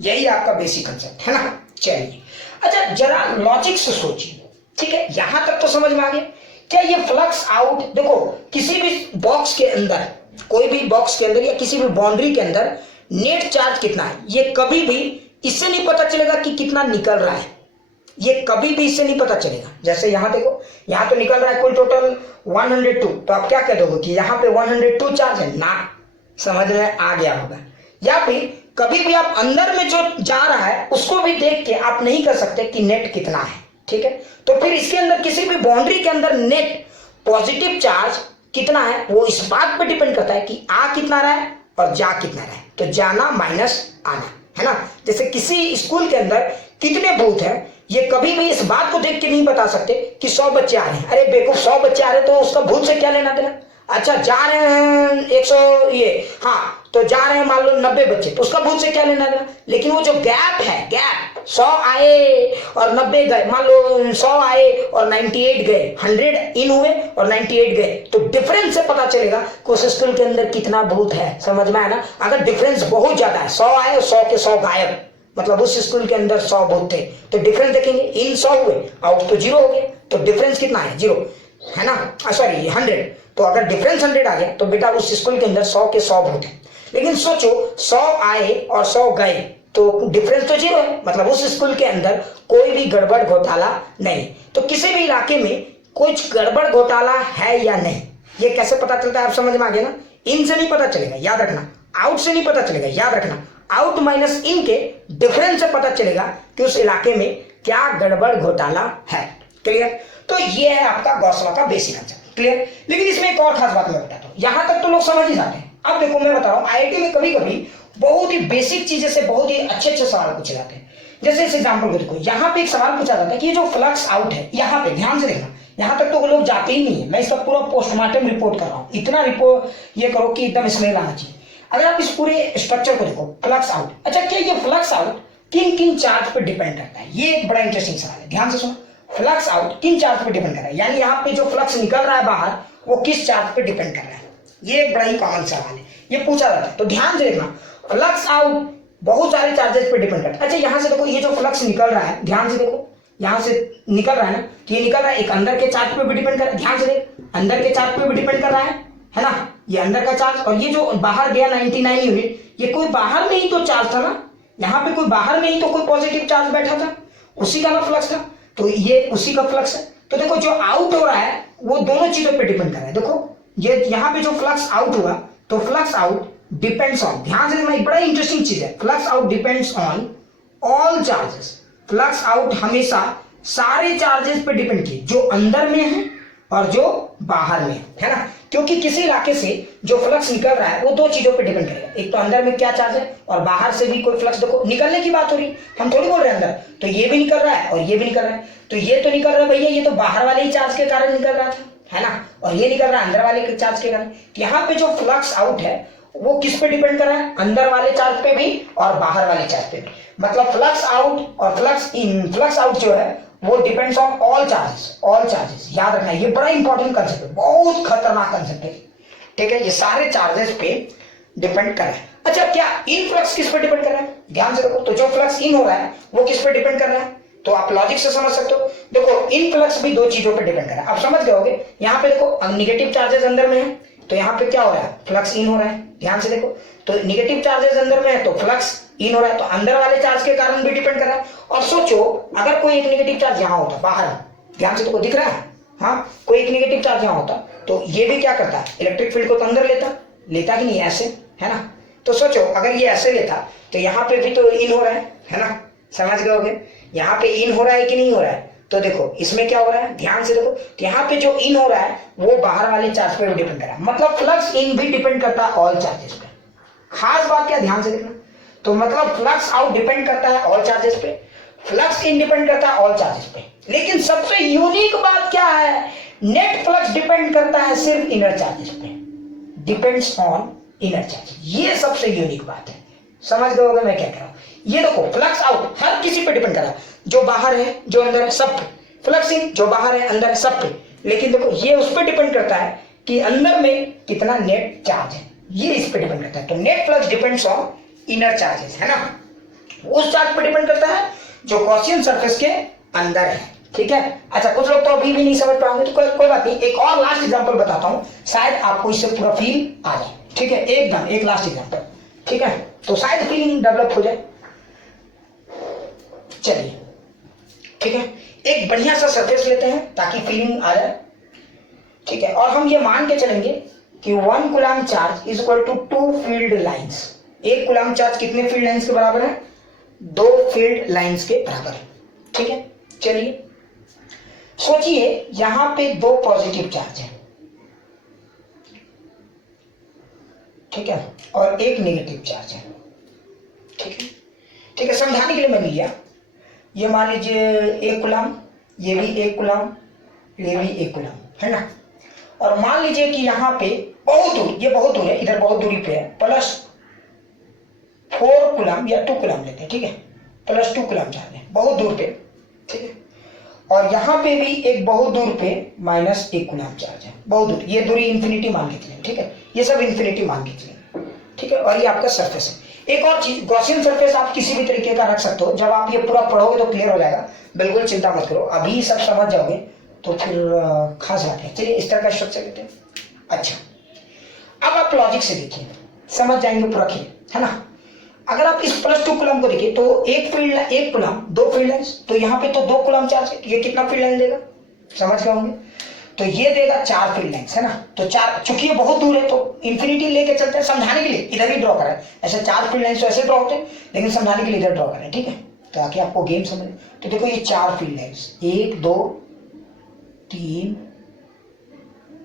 यही आपका बेसिक कंसेप्ट है ना। चलिए, अच्छा जरा लॉजिक से सोचिए, ठीक है, यहां तक तो समझ में आ गया। क्या ये फ्लक्स आउट, देखो किसी भी बॉक्स के अंदर, कोई भी बॉक्स के अंदर या किसी भी बाउंड्री के अंदर नेट चार्ज कितना है, ये कभी भी इससे नहीं पता चलेगा कि कितना निकल रहा है, ये कभी भी इससे नहीं पता चलेगा। जैसे यहां देखो, यहां तो निकल रहा है कुल टोटल 102, तो आप क्या कह दोगे कि यहां पे 102 चार्ज है ना। समझ में आ गया होगा। या फिर कभी भी आप अंदर में जो जा रहा है उसको भी देख के आप नहीं कर सकते कि नेट कितना है, ठीक है। तो फिर इसके अंदर किसी भी बाउंड्री के अंदर नेट पॉजिटिव चार्ज कितना है वो इस बात पे डिपेंड करता है कि आ कितना रहा है और जा कितना रहा है। तो जाना माइनस आना, है ना। जैसे किसी स्कूल के अंदर कितने बूथ है, ये कभी भी इस बात को देख के नहीं बता सकते कि 100 बच्चे आ रहे हैं। अरे बेवकूफ, 100 बच्चे आ रहे हैं तो उसका भूत से क्या लेना देना। अच्छा, जा रहे हैं 100, ये हाँ, तो जा रहे हैं मान लो 90 बच्चे, तो उसका भूत से क्या लेना देना। लेकिन वो जो गैप है, गैप 100 आए और 90 गए, मान लो 100 आए और 98 गए, 100 इन हुए और 98 गए, तो डिफरेंस से पता चलेगा कि उस स्कूल के अंदर कितना भूत है। समझ में आया ना। अगर डिफरेंस बहुत ज्यादा है, 100 आए और 100 के 100 गायब, मतलब उस स्कूल के अंदर 100 भूत थे, तो डिफरेंस देखेंगे, इन 100 हुए, आउट तो 0 हो गया, तो डिफरेंस कितना है, 0, है ना, सॉरी 100। तो अगर डिफरेंस 100 आ गया तो बेटा उस स्कूल के अंदर 100 के 100 भूत है। लेकिन सोचो 100 आए और 100 गए, तो डिफरेंस तो 0 है, मतलब उस स्कूल के अंदर कोई भी गड़बड़ घोटाला नहीं। तो किसी भी इलाके में कुछ गड़बड़ घोटाला है या नहीं, ये कैसे पता चलता है, आप समझ में आ गया ना। इन से नहीं पता चलेगा, याद रखना, आउट से नहीं पता चलेगा, याद रखना। आउट माइनस इन के डिफरेंस से पता चलेगा कि उस इलाके में क्या गड़बड़ घोटाला है। क्लियर? तो ये है आपका गॉस लॉ का बेसिक आंसर। क्लियर? लेकिन इसमें एक और खास बात मैं बताता हूं, यहां तक तो लोग समझ ही जाते हैं। अब देखो मैं बता रहा हूं, आईआईटी में कभी कभी बहुत ही बेसिक चीजें से बहुत ही अच्छे अच्छे सवाल पूछे जाते हैं। जैसे इस एग्जाम्पल को देखो, यहाँ पे एक सवाल पूछा जाता है कि ये जो फ्लक्स आउट है, यहाँ पे ध्यान से देखना, यहाँ तक तो वो लोग जाते ही नहीं है, मैं इसका पूरा पोस्टमार्टम रिपोर्ट कर रहा हूँ। इतना रिपोर्ट ये करो कि एकदम स्मेल आना चाहिए। अगर आप इस पूरे स्ट्रक्चर को देखो, फ्लक्स आउट, अच्छा क्या ये फ्लक्स आउट किन किन चार्ज पर डिपेंड करता है, ये एक बड़ा इंटरेस्टिंग सवाल है, ध्यान से सुनो। फ्लक्स आउट किन चार्ज पर डिपेंड कर रहा है, यानी यहाँ पे जो फ्लक्स निकल रहा है बाहर वो किस चार्ज पर डिपेंड कर रहा है, ये एक बड़ा ही कॉमन सवाल है, ये पूछा जाता है। तो ध्यान से देखना, फ्लक्स आउट बहुत सारे चार्जेस पर डिपेंड करता है। अच्छा यहाँ से देखो, ये जो फ्लक्स निकल रहा है, ध्यान से देखो, यहाँ से निकल रहा है ना, तो ये निकल रहा है, एक अंदर के चार्ज पे भी डिपेंड कर रहा है, ध्यान से देख, अंदर के चार्ज पे भी डिपेंड कर रहा है ना, ये अंदर का चार्ज। और ये जो बाहर गया 99 यूनिट, ये कोई बाहर में ही तो चार्ज था ना, यहाँ पे कोई बाहर में ही तो कोई पॉजिटिव चार्ज बैठा था, उसी का ना फ्लक्स था, तो ये उसी का फ्लक्स है। तो देखो जो आउट हो रहा है वो दोनों चीजों पे डिपेंड कर रहा है। देखो ये यहाँ पे जो फ्लक्स आउट हुआ, तो फ्लक्स आउट डिपेंड्स ऑन, ध्यान से देखना, बड़ा इंटरेस्टिंग चीज है, flux out depends on all charges. Flux out हमेशा सारे चार्जेस पे डिपेंड किए, जो अंदर में है और जो बाहर में है ना, क्योंकि किसी इलाके से जो फ्लक्स निकल रहा है वो दो चीजों पे डिपेंड करेगा, एक तो अंदर में क्या चार्ज है और बाहर से भी कोई फ्लक्स। देखो निकलने की बात हो रही, हम थोड़ी बोल रहे हैं अंदर, तो ये भी निकल रहा है और ये भी निकल रहा है, तो ये तो निकल रहा है भैया, ये तो बाहर वाले ही चार्ज के कारण निकल रहा था, है ना, और ये निकल रहा है अंदर वाले के चार्ज के कारण। यहाँ पे जो फ्लक्स आउट है वो किस पे डिपेंड कर रहा है, अंदर वाले चार्ज पे भी और बाहर वाले चार्ज पे भी। मतलब फ्लक्स आउट और फ्लक्स आउट जो है वो डिपेंड्स ऑन ऑल चार्जेस, याद रखना, ये बड़ा इंपॉर्टेंट कंसेप्ट है, बहुत खतरनाक कंसेप्ट है, ठीक है, ये सारे चार्जेस पे डिपेंड कर रहा है। अच्छा क्या इन फ्लक्स किस पे डिपेंड कर रहा है, ध्यान से देखो, तो जो फ्लक्स इन हो रहा है वो किस पे डिपेंड कर रहा है, तो आप लॉजिक से समझ सकते हो। देखो इन फ्लक्स भी दो चीजों पे डिपेंड कर रहा है, आप समझ गए होगे। यहाँ पे देखो नेगेटिव चार्जेस अंदर में है, तो यहाँ पे क्या हो रहा है, फ्लक्स इन हो रहा है, ध्यान से देखो। तो निगेटिव चार्जेस अंदर में है तो फ्लक्स इन हो रहा है, तो अंदर वाले चार्ज के कारण भी डिपेंड कर रहा है। और सोचो अगर कोई एक निगेटिव चार्ज यहाँ होता बाहर, ध्यान से देखो दिख रहा है, हाँ कोई एक निगेटिव चार्ज यहाँ होता तो ये भी क्या करता है, इलेक्ट्रिक फील्ड को तो अंदर लेता कि नहीं, ऐसे है ना। तो सोचो अगर ये ऐसे लेता तो यहाँ पे भी तो इन हो रहा है ना, समझ गए होगे। यहाँ पे इन हो रहा है कि नहीं हो रहा है, तो देखो इसमें क्या हो रहा है, ध्यान से देखो, तो यहाँ पे जो इन हो रहा है वो बाहर वाले चार्ज पे भी डिपेंड कर रहा है, मतलब फ्लक्स इन भी डिपेंड करता है ऑल चार्जेस पे। खास बात क्या, ध्यान से देखना, तो मतलब फ्लक्स आउट डिपेंड करता है ऑल चार्जेस पे, फ्लक्स इन डिपेंड करता है ऑल चार्जेस पे। लेकिन सबसे यूनिक बात क्या है, नेट फ्लक्स डिपेंड करता है सिर्फ इनर चार्जेस पे, डिपेंड्स ऑन इनर चार्ज। ये सबसे यूनिक बात है, समझ गए होगे मैं क्या कह रहा हूं। ये देखो फ्लक्स आउट हर किसी पे डिपेंड कर रहा है, जो बाहर है जो अंदर है सब पे, फ्लक्स इन जो बाहर है अंदर है सब पे। लेकिन देखो ये उस पर डिपेंड करता है कि अंदर में कितना नेट चार्ज है, ये इस पे डिपेंड करता है। तो net flux depends on inner charges, है ना, उस चार्ज पे डिपेंड करता है जो गॉसियन सरफेस के अंदर है, ठीक है। अच्छा कुछ लोग तो अभी भी नहीं समझ पाएंगे, तो कोई बात नहीं, एक और लास्ट एग्जांपल बताता हूं, शायद आपको इससे पूरा फील आ जाए, ठीक है। एकदम एक लास्ट एग्जांपल, ठीक है, तो शायद फीलिंग डेवलप हो जाए। चलिए ठीक है, एक बढ़िया सा सरफेस लेते हैं ताकि फीलिंग आ जाए, ठीक है। और हम ये मान के चलेंगे कि 1 coulomb charge is equal to 2 field lines. 1 coulomb charge कितने फील्ड लाइंस के बराबर है, 2 फील्ड लाइंस के बराबर है, ठीक है। चलिए सोचिए यहां पे 2 पॉजिटिव चार्ज है, ठीक है, और 1 नेगेटिव चार्ज है, ठीक है। ठीक है, समझाने के लिए मैंने लिया, ये मान लीजिए 1 कूलम्ब, ये भी 1 कूलम्ब, ये भी 1 कूलम्ब, है ना। और मान लीजिए कि यहाँ पे बहुत दूर, ये बहुत दूर है, इधर बहुत दूरी पे है, प्लस 4 कूलम्ब या 2 कूलम्ब लेते हैं, ठीक है, प्लस 2 कूलम्ब चार्ज है बहुत दूर पे, ठीक है। और यहाँ पे भी एक बहुत दूर पे माइनस 1 कूलम्ब चार्ज है बहुत दूर, ये दूरी इंफिनिटी मान के चलें, ठीक है, ये सब इंफिनिटी मान के चलें, ठीक है। और ये आपका सरफेस है। एक और चीज, गॉसियन सरफेस आप किसी भी तरीके का रख सकते हो, जब आप ये पूरा पढ़ोगे तो क्लियर हो जाएगा, बिल्कुल चिंता मत करो, अभी सब समझ जाओगे तो फिर खास बात है। चलिए इस तरह का स्ट्रक्चर लेते हैं। अच्छा अब आप लॉजिक से देखिए, समझ जाएंगे पूरा खेल, है ना। अगर आप इस प्लस 2 कूलम्ब को देखिए तो 1 कूलम्ब 2 फील्ड लाइंस, तो यहाँ पे तो 2 कूलम्ब चार्ज है, ये कितना फील्ड लाइन देगा, समझ गए होंगे, तो ये देगा 4 फील्ड लाइंस, है ना। तो 4, चूंकि ये बहुत दूर है तो इंफिनिटी लेके चलते हैं, समझाने के लिए इधर ही ड्रॉ करें, ऐसे 4 फील्ड लाइंस तो ऐसे ड्रॉ होते हैं, लेकिन समझाने के लिए इधर ड्रॉ करें, ठीक है, ताकि आपको गेम समझ। तो देखो ये 4 फील्ड लाइंस, 1 2 3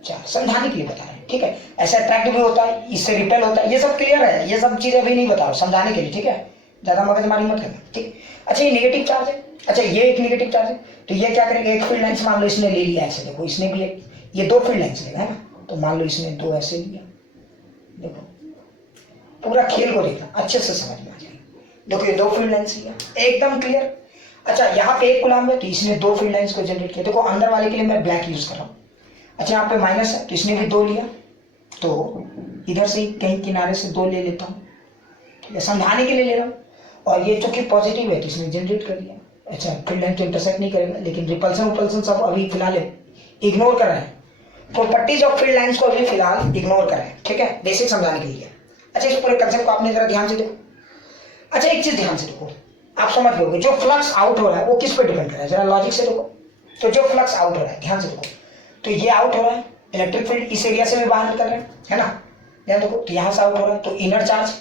4, समझाने के लिए बता रहे हैं, ठीक है। ऐसे अट्रैक्ट भी होता है, इससे रिपेल होता है, ये सब क्लियर है, ये सब चीजें अभी नहीं बताओ, समझाने के लिए, ठीक है, ज्यादा मगजमारी मत करना, ठीक। अच्छा ये नेगेटिव चार्ज है, अच्छा ये एक नेगेटिव चार्ज है, तो ये क्या करेंगे, 1 फील्ड लाइंस मान लो इसने ले लिया ऐसे, देखो इसने भी एक, ये 2 फील्ड लाइंस लेगा, है ना, तो मान लो इसने 2 ऐसे लिया, देखो पूरा खेल को देखना अच्छे से समझ में आ जाएगा। देखो ये 2 फील्ड लाइंस लिया, एकदम क्लियर। अच्छा यहाँ पे 1 कूलम्ब है तो इसने 2 फील्ड लाइंस को जनरेट किया, देखो अंदर वाले के लिए मैं ब्लैक यूज कर रहा हूँ। अच्छा यहाँ पे माइनस है तो इसने भी 2 लिया, तो इधर से कहीं किनारे से 2 ले लेता हूँ, ठीक है, समझाने के लिए ले रहा हूँ। और ये चूंकि पॉजिटिव है तो इसने जनरेट कर दिया। अच्छा फील्ड लाइन तो इंटरसेक्ट नहीं करेगा, लेकिन रिपल्सन सब अभी फिलहाल इग्नोर कर रहे हैं, प्रॉपर्टीज ऑफ फील्ड लाइंस को अभी फिलहाल इग्नोर कर रहे हैं, ठीक है, बेसिक समझाने के लिए। अच्छा इस पूरे कंसेप्ट को आपने जरा ध्यान से देखो। अच्छा एक चीज ध्यान से देखो, आप समझ गए, जो फ्लक्स आउट हो रहा है वो किस पे डिपेंड कर रहा है, जरा लॉजिक से देखो। तो जो फ्लक्स आउट हो रहा है, ध्यान से देखो, तो ये आउट हो रहा है, इलेक्ट्रिक फील्ड इस एरिया से भी बाहर निकल रहे हैं, है ना, ध्यान देखो, तो यहाँ से आउट हो रहा है तो इनर चार्ज।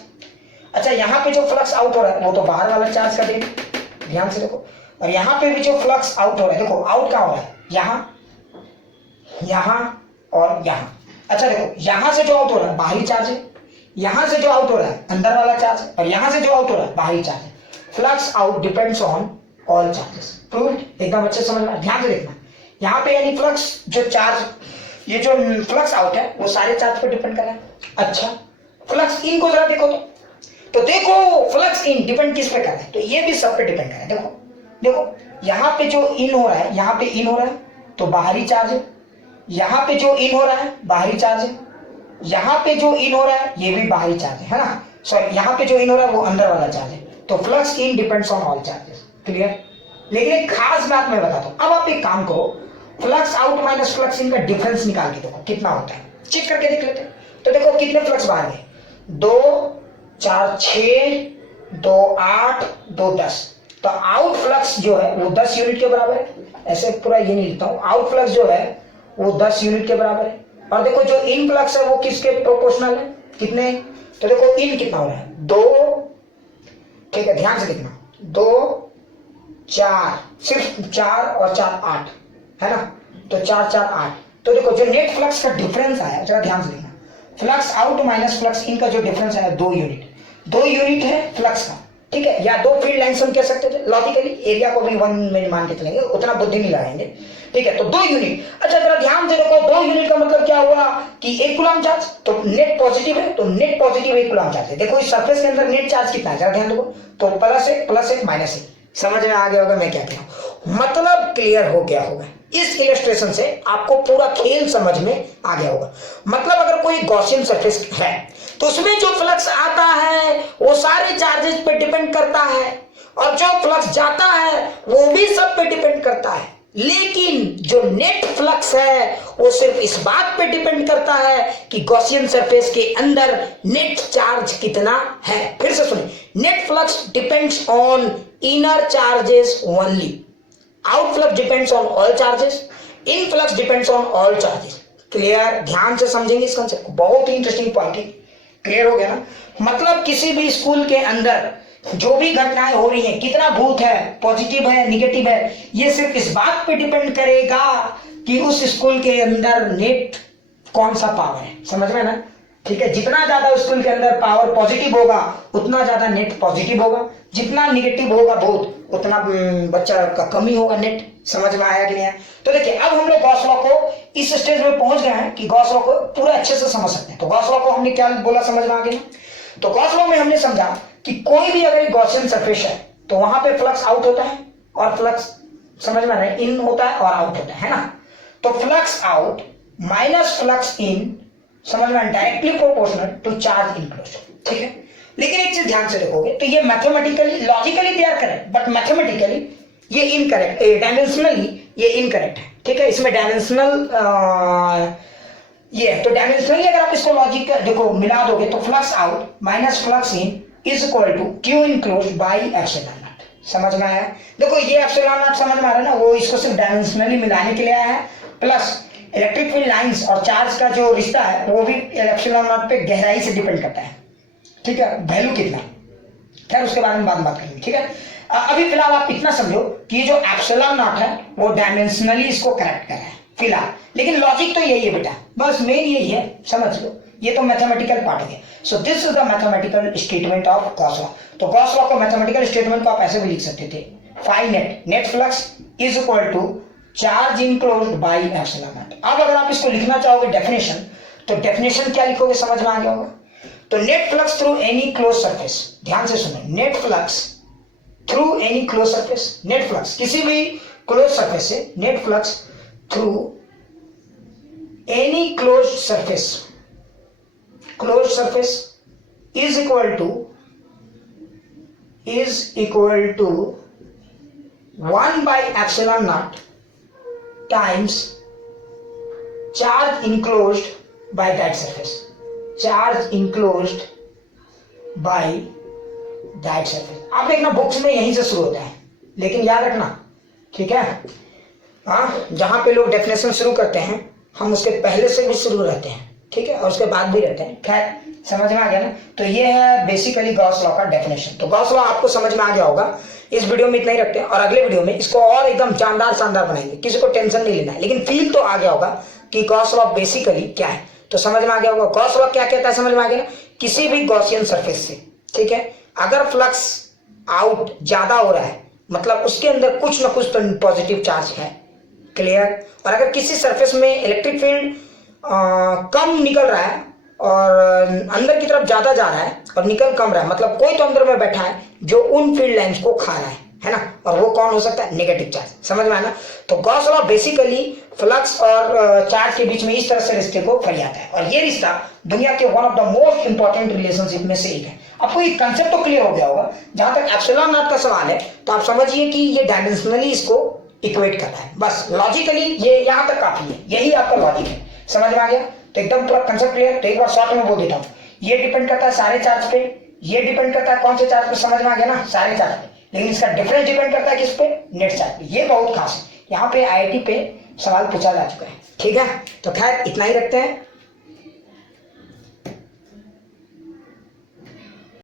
अच्छा यहाँ पे जो फ्लक्स आउट हो रहा है वो तो बाहर वाला चार्ज का देगा, ध्यान से देखो। और यहाँ पे भी जो फ्लक्स आउट हो रहा है, देखो आउट कहाँ हो रहा है, यहाँ, यहाँ और यहाँ। अच्छा देखो यहाँ से जो आउट हो रहा है बाहरी चार्ज है, यहाँ से जो आउट हो रहा है अंदर वाला चार्ज है, और यहाँ से जो आउट हो रहा है बाहरी चार्ज है। Flux out depends on all charges, proved, एकदम अच्छे समझना, ध्यान से देखना। यहाँ पे यानी फ्लक्स जो चार्ज, ये जो फ्लक्स आउट है वो सारे चार्ज पे डिपेंड कर रहा है। अच्छा फ्लक्स इन को जरा देखो, तो देखो फ्लक्स इन डिपेंड किस पे कर रहा है, तो ये भी सब पे डिपेंड कर रहा है। देखो देखो यहाँ पे जो इन हो रहा है, यहाँ पे इन हो रहा है तो बाहरी चार्ज है, यहाँ पे जो इन हो रहा है बाहरी चार्ज है, यहाँ पे जो इन हो रहा है ये भी बाहरी चार्ज है ना, सॉरी यहाँ पे जो इन हो रहा है वो अंदर वाला चार्ज है। तो flux in depends on all charges, clear. लेकिन एक खास बात मैं बताता हूँ, अब आप एक काम करो, फ्लक्स आउट माइनस फ्लक्स इन का डिफरेंस निकाल के देखो कितना होता है, चेक करके देख लेते हैं। तो देखो कितने फ्लक्स बाहर गए, 2 4 6 2 8 2 10, तो आउट फ्लक्स जो है वो 10 यूनिट के बराबर है। ऐसे पूरा ये नहीं लिखता हूं, आउट फ्लक्स जो है वो 10 यूनिट के बराबर है। और देखो जो इन फ्लक्स है वो किसके प्रोपोर्शनल है, कितने, तो देखो इन कितना हो रहा है 2, ठीक है ध्यान से लिखना, 2 4, सिर्फ 4 और 4 8 है ना, तो 4 4 8, तो देखो जो नेट फ्लक्स का डिफरेंस आया, जरा ध्यान से लिखना, फ्लक्स आउट माइनस फ्लक्स इन का जो डिफरेंस आया 2 यूनिट, 2 यूनिट है फ्लक्स का, ठीक है, या 2 फील्ड लाइन्स हम कह सकते थे लॉजिकली, एरिया को भी 1 में मान के चलेंगे, उतना बुद्धि नहीं लगाएंगे, ठीक है, तो 2 यूनिट। अच्छा जरा ध्यान से देखो 2 यूनिट का मतलब क्या हुआ कि 1 कूलम चार्ज, तो नेट पॉजिटिव है, तो नेट पॉजिटिव 1 कूलम चार्ज है। देखो इस सरफेस के अंदर नेट चार्ज कितना है, जरा ध्यान देखो, तो +1 -1, समझ में आ गया होगा मैं क्या कह रहा हूं, मतलब क्लियर हो गया होगा। इस इलस्ट्रेशन से आपको पूरा खेल समझ में आ गया होगा। मतलब अगर कोई गॉसियन सरफेस है तो उसमें जो फ्लक्स आता है वो सारे चार्जेस पे डिपेंड करता है, और जो फ्लक्स जाता है वो भी सब पे डिपेंड करता है, लेकिन जो नेट फ्लक्स है वो सिर्फ इस बात पे डिपेंड करता है कि गॉसियन सरफेस के अंदर नेट चार्ज कितना है। फिर से सुनिए, net flux depends on inner charges only, out flux depends on all charges, in flux depends on all charges. Clear, ध्यान से समझेंगे इस कंसेप्ट को, बहुत ही इंटरेस्टिंग पॉइंट है। क्लियर हो गया ना, मतलब किसी भी स्कूल के अंदर जो भी घटनाएं हो रही हैं, कितना भूत है, पॉजिटिव है, निगेटिव है, ये सिर्फ इस बात पे डिपेंड करेगा कि उस स्कूल के अंदर नेट कौन सा पावर है, समझ में ना, ठीक है, जितना ज्यादा स्कूल के अंदर पावर पॉजिटिव होगा उतना ज्यादा नेट पॉजिटिव होगा, जितना निगेटिव होगा भूत उतना बच्चा का कमी होगा नेट। समझ में आया कि नहीं आया? तो देखिए अब हम लोग गॉस लॉ को इस स्टेज में पहुंच गए हैं कि गॉस लॉ को पूरा अच्छे से समझ सकते हैं। तो गॉस लॉ को हमने क्या बोला, समझ में आ गया? तो गॉस लॉ में हमने समझा कि कोई भी अगर गॉसियन सरफेस है तो वहां पे फ्लक्स आउट होता है और फ्लक्स, समझ में आ रहा है, इन होता है और आउट होता है ना। तो flux out minus flux in, समझ में, directly proportional to charge enclosed, ठीक है। लेकिन एक चीज ध्यान से देखोगे तो ये mathematically, logically they are correct, but mathematically ये इनकरेक्ट, डायमेंशनली ये इनकरेक्ट है, ठीक है। इसमें डायमेंशनल ये है, तो डायमेंशनली अगर आप इसको लॉजिक देखो मिला दोगे तो flux out minus flux in is equal to Q enclosed by epsilon naught. समझ में आया? देखो ये एप्सिलॉन नॉट समझ में आ रहा है ना, वो इसको सिर्फ डायमेंशनली मिलाने के लिए आया है, प्लस इलेक्ट्रिक फील्ड लाइंस और चार्ज का जो रिश्ता है वो भी एप्सिलॉन नॉट पे गहराई से डिपेंड करता है, ठीक है, वैल्यू कितना, खैर उसके बारे में बाद में बात करेंगे, ठीक है। अभी फिलहाल आप इतना समझो कि ये जो एप्सिलॉन नॉट है वो डायमेंशनली इसको करेक्ट कर रहा है फिलहाल, लेकिन लॉजिक तो यही है बेटा, बस मेन यही है, समझ लो, ये तो मैथमेटिकल पार्ट है। So this is the mathematical statement of Gauss law. तो गॉस लॉ को मैथमेटिकल स्टेटमेंट को आप ऐसे भी लिख सकते थे, phi net flux is equal to charge enclosed by epsilon naught. अब अगर आप इसको लिखना चाहोगे डेफिनेशन, तो डेफिनेशन क्या लिखोगे, समझ में आ गया होगा। तो net flux through any close surface, ध्यान से सुनो, net flux through any close surface, net flux किसी भी क्लोज सरफेस से, net flux through any close surface is equal to 1 by epsilon naught times charge enclosed by that surface, charge enclosed by that surface। आप देखना books में यहीं से शुरू होता है, लेकिन याद रखना, ठीक है, हाँ, जहां पे लोग डेफिनेशन शुरू करते हैं हम उसके पहले से भी शुरू रहते हैं, ठीक है, और उसके बाद भी रहते हैं, खैर समझ में आ गया ना। तो ये है बेसिकली गॉस लॉ का डेफिनेशन। तो गॉस लॉ आपको समझ में आ गया होगा। इस वीडियो में इतना ही रखते हैं और अगले वीडियो में इसको और एकदम शानदार बनाएंगे, किसी को टेंशन नहीं लेना है, लेकिन फील तो आ गया होगा कि गॉस लॉ बेसिकली क्या है। तो समझ में आ गया होगा गॉस लॉ क्या कहता है, समझ में आ गया ना। किसी भी गॉसियन सरफेस से, ठीक है, अगर फ्लक्स आउट ज्यादा हो रहा है मतलब उसके अंदर कुछ ना कुछ तो पॉजिटिव चार्ज है, क्लियर। और अगर किसी सरफेस में इलेक्ट्रिक फील्ड कम निकल रहा है और अंदर की तरफ ज्यादा जा रहा है और निकल कम रहा है, मतलब कोई तो अंदर में बैठा है जो उन फील्ड लाइंस को खा रहा है ना, और वो कौन हो सकता है, नेगेटिव चार्ज। समझ में आना। तो गॉस लॉ बेसिकली फ्लक्स और चार्ज के बीच में इस तरह से रिश्ते को फैलाता है, और ये रिश्ता दुनिया के one of the most important relationship में से एक है। आपको ये कंसेप्ट तो क्लियर हो गया होगा। जहां तक एप्सिलॉन नॉट का सवाल है तो आप समझिए कि ये डायमेंशनली इसको इक्वेट करता है, बस लॉजिकली ये यहां तक काफी है, यही आपका लॉजिक है। समझ में आ गया? तो एकदम पूरा कंसेप्ट क्लियर। तो एक बार शॉर्ट में बोल देता हूँ, ये डिपेंड करता है सारे चार्ज पे, ये डिपेंड करता है कौन से चार्ज पे, समझ में आ गया ना, सारे चार्ज पे। लेकिन इसका डिफरेंस डिपेंड करता है किस पे, नेट चार्ज पे। ये बहुत खास है, यहाँ पे आईआईटी पे सवाल पूछा जा चुका है। ठीक है, तो खैर इतना ही रखते हैं।